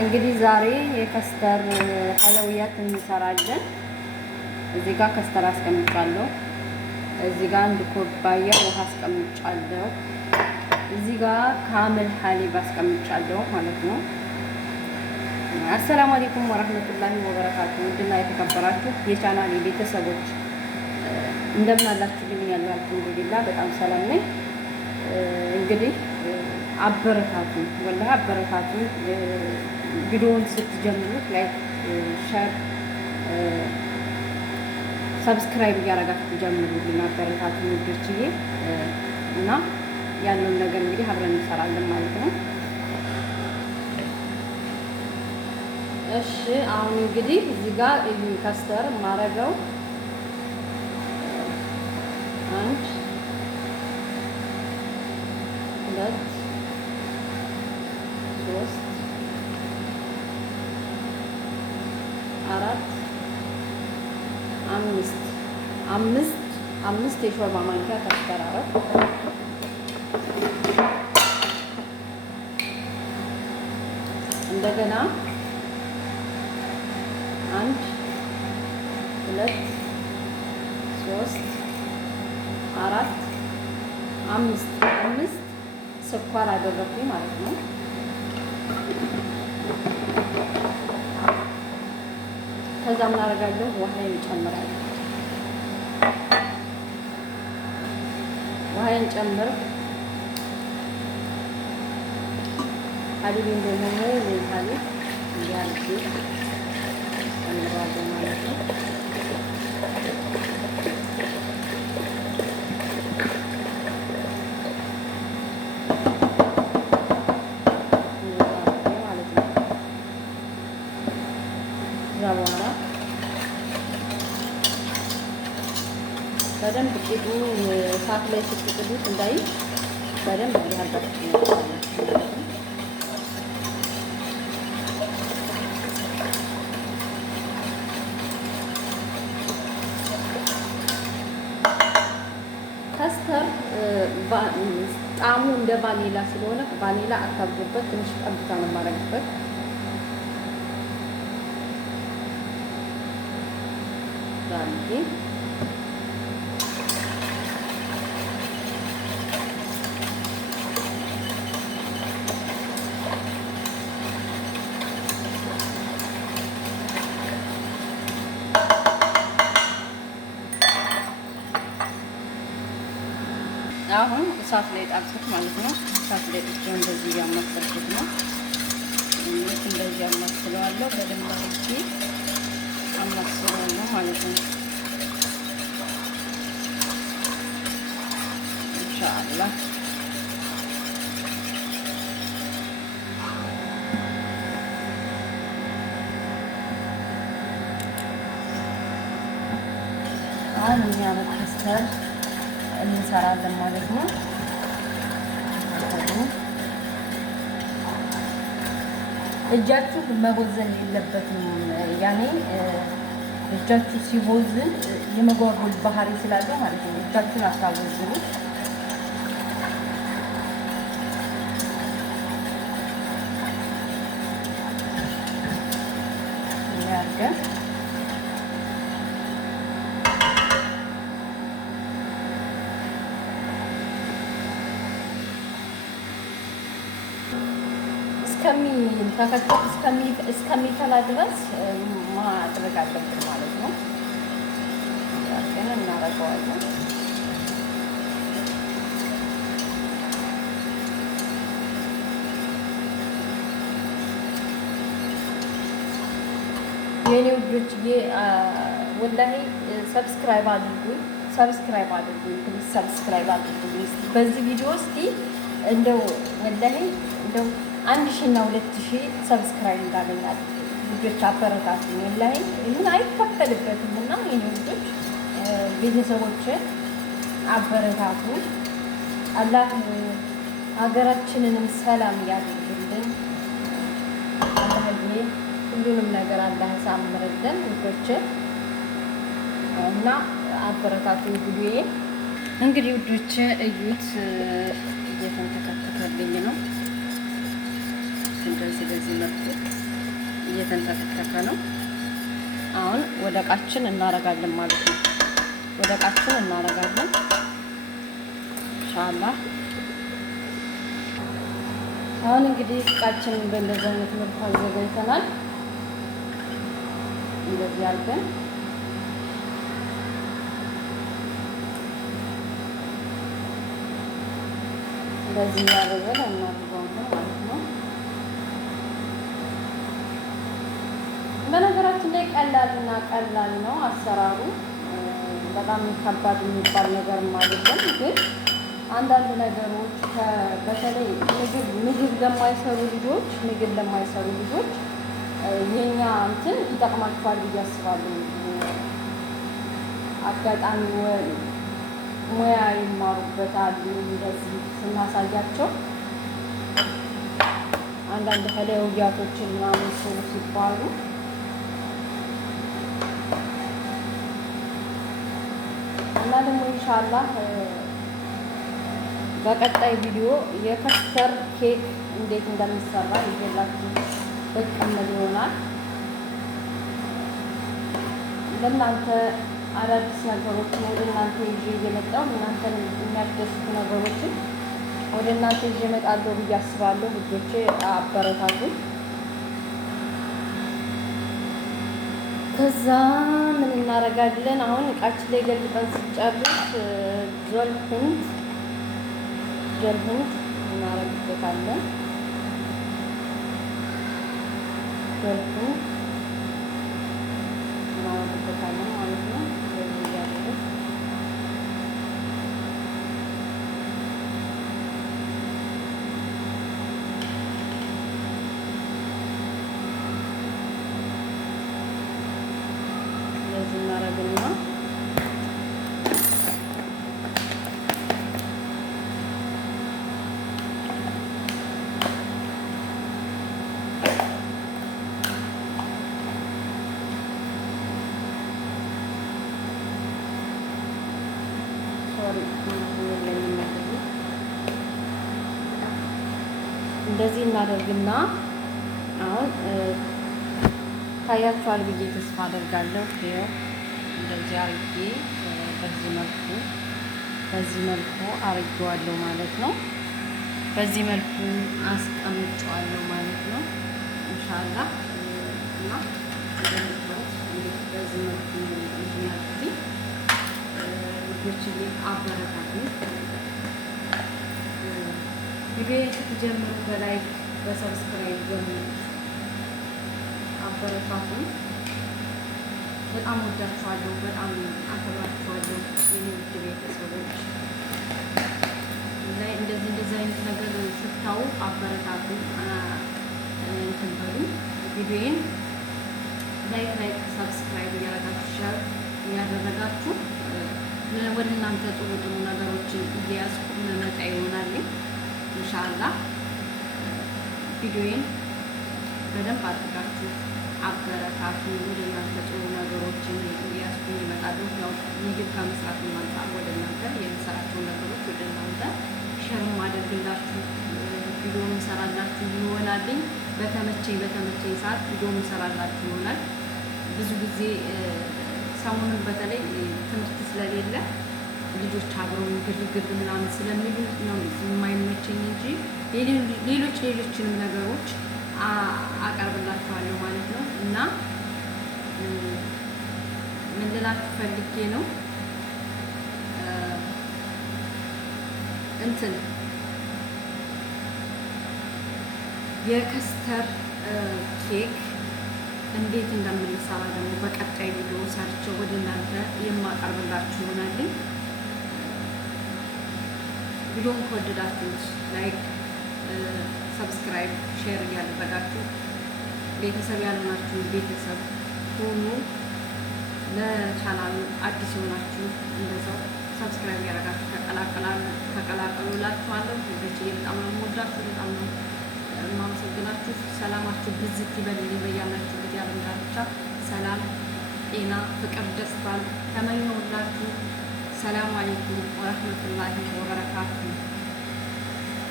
እንግዲህ ዛሬ የከስተር ሐለውያት እንሰራለን። እዚህ ጋር ከስተር አስቀምጫለሁ። እዚህ ጋር አንድ ኩባያ ውሃ አስቀምጫለሁ። እዚህ ጋር ካምል ሐሊብ አስቀምጫለሁ ማለት ነው። አሰላሙ አለይኩም ወራህመቱላሂ ወበረካቱ። ውድና የተከበራችሁ የቻናሌ ቤተሰቦች እንደምን አላችሁልኝ? ያለው አልሐምዱሊላህ በጣም ሰላም ነኝ። እንግዲህ አበረታቱ፣ ወላሂ አበረታቱ። ቪዲዮውን ስትጀምሩት ላይክ፣ ሼር፣ ሰብስክራይብ እያደረጋችሁ ጀምሩልኝ። አበረታቱ ውዶችዬ እና ያለውን ነገር እንግዲህ አብረን እንሰራለን ማለት ነው። እሺ አሁን እንግዲህ እዚህ ጋር ከስተር ማረገው 1 2 3 4 5 የሾርባ ማንኪያ ከስተር አረግ። እንደገና 1 2 3 4 5 ስኳር አደረኩኝ ማለት ነው። ከዛ ምን አደርጋለሁ? ውሃዬን እጨምራለሁ። ውሃዬን ጨምር ሐሊቤን ደግሞ ሐሊብ እንዲያርግ ጨምራለሁ ማለት ነው። በኋላ በደንብ ቂጡ እሳት ላይ ስትጥዱት እንዳይ በደንብ እንዲያርጋችሁ ነው። ከስተር ጣዕሙ እንደ ቫኒላ ስለሆነ ቫኒላ አታብዙበት፣ ትንሽ ጠብታ ነው የማደርግበት። ዛንጂ አሁን እሳት ላይ ጣብኩት ማለት ነው። እሳት ላይ ጥጄ እንደዚህ እያማሰልኩት ነው። እንደዚህ አማስለዋለሁ። በደንብ አድርጌ አማስለዋለሁ ማለት ነው። ኢንሻአላህ አሁን የሚያምር ከስተር እንሰራለን ማለት ነው። እጃችሁ መቦዘን የለበትም። ያኔ እጃችሁ ሲቦዝን የመጓጎል ባህሪ ስላለው ማለት ነው። እጃችሁን አታቦዝኑ። ያርገን እስከሚፈላ ድረስ ማድረግ አለብን ማለት ነው። ያርገን እናደርገዋለን። የኔ ውዶች ወላሂ ሰብስክራይብ አድርጉኝ፣ ፕሊዝ ሰብስክራይብ አድርጉኝ። በዚህ ቪዲዮ እስቲ እንደው ወላሂ እንደው 1000 እና 2000 ሰብስክራይብ እንዳገኛል ልጆች አበረታቱ። ወላሂ ምን አይከፈልበትም እና የኔ ልጆች ቤተሰቦች አበረታቱ። አላህ ሀገራችንንም ሰላም ያድርግልን። አላህዬ ሁሉንም ነገር አላህ ያሳምርልን ልጆች እና አበረታቱ። ቪዲዮዬ እንግዲህ ልጆች እዩት፣ እየተንተከተከልኝ ነው። እንደዚህ እንደዚህ በዚህ መልኩ እየተንተከተከ ነው። አሁን ወደ እቃችን እናረጋለን ማለት ነው። ወደ እቃችን እናረጋለን ኢንሻአላህ። አሁን እንግዲህ እቃችንን በእንደዚህ አይነት መልኩ አዘጋጅተናል። እንደዚህ አድርገን እንደዚህ ያደረገን እናድርገዋለን ማለት ነው። በነገራችን ላይ ቀላል ነው አሰራሩ። በጣም ከባድ የሚባል ነገርም አይደለም። ግን አንዳንድ ነገሮች በተለይ ምግብ ለማይሰሩ ልጆች የኛ እንትን ይጠቅማቸዋል ብዬ አስባለሁ። አጋጣሚ ሙያ ይማሩበታል። እንደዚህ ስናሳያቸው አንዳንድ ፈለውያቶችን ምናምን ሰው ሲባሉ እና ደግሞ ኢንሻአላህ በቀጣይ ቪዲዮ የከስተር ኬክ እንዴት እንደሚሰራ ይዤላችሁ ብቅ እምል ይሆናል። ለእናንተ አዳዲስ ነገሮችን ወደ እናንተ ይዤ እየመጣሁ እናንተን የሚያስደስቱ ነገሮችን ወደ እናንተ ይዤ እመጣለሁ ብዬ አስባለሁ። ልጆቼ አበረታቱ። ከዛ ምን እናደርጋለን? አሁን እቃችን ላይ ገልብጠን ስንጨርስ ጆልፍንት እናደርግበታለን። ጆልፍንት እናደርግበታለን ማለት ነው። እናረግና እንደዚህ እናደርግና አሁን ታያችኋል ብዬ ተስፋ አደርጋለሁ። ይኸው እንደዚህ አርጌ በዚህ መልኩ አርጌዋለሁ ማለት ነው። በዚህ መልኩ አስቀምጬዋለሁ ማለት ነው ኢንሻአላህ። እና በዚህ መልኩ እንዲያድርግ ልጆችዬ አበረታቱ። ቪዲዮዬን ስትጀምሩ በላይክ በሰብስክራይብ ጀምሩ፣ አበረታቱ። በጣም ወዳችኋለሁ፣ በጣም አከብራችኋለሁ የኔ ውድ ቤተሰቦች። ላይ እንደዚህ አይነት ነገር ስታዩ አበረታቱ፣ እንትን በሉ። ቪዲዮዬን ላይክ ሰብስክራይብ እያደረጋችሁ ሼር እያደረጋችሁ ወደ እናንተ ጥሩ ነገሮችን እየያዝኩ መመጣ ይሆናል ኢንሻአላህ። ቪዲዮዬን በደንብ አድርጋችሁ አበረታቱ። ወደ እናንተ ጥሩ ነገሮችን እያስኩኝ እመጣለሁ። ያው ምግብ ከመስራት አንፃር ወደ እናንተ የምሰራቸው ነገሮች ወደ እናንተ ሸር ማድረግላችሁ ቪዲዮ እንሰራላችሁ ይሆናልኝ። በተመቸኝ ሰዓት ቪዲዮ እንሰራላችሁ ይሆናል። ብዙ ጊዜ ሰሞኑን በተለይ ትምህርት ስለሌለ ልጆች አብረው ግርግር ምናምን ስለሚሉ ነው የማይመቸኝ እንጂ ሌሎችንም ነገሮች አቀርብላችኋለሁ ማለት ነው። እና ምን ልላችሁ ፈልጌ ነው እንትን የከስተር ኬክ እንዴት እንደምንሰራ ደግሞ በቀጣይ ቪዲዮ ሰርቼው ወደ እናንተ የማቀርብላችሁ ይሆናል። ቪዲዮን ከወደዳችሁት ላይክ ሰብስክራይብ ሼር እያደረጋችሁ ቤተሰብ ያልሆናችሁ ቤተሰብ ሆኑ። ለቻናሉ አዲስ የሆናችሁ እንደዛው ሰብስክራይብ እያደረጋችሁ ተቀላቀሉ እላችኋለሁ። ልጆች በጣም ነው የምወዳችሁ፣ በጣም ነው የማመሰግናችሁ። ሰላማችሁ ብዝት ይበልልኝ በያላችሁ ጊዜ ዓለም ዳርቻ። ሰላም፣ ጤና፣ ፍቅር፣ ደስታን ተመኘሁላችሁ። ሰላም አለይኩም ወረህመቱላሂ ወበረካቱሁ።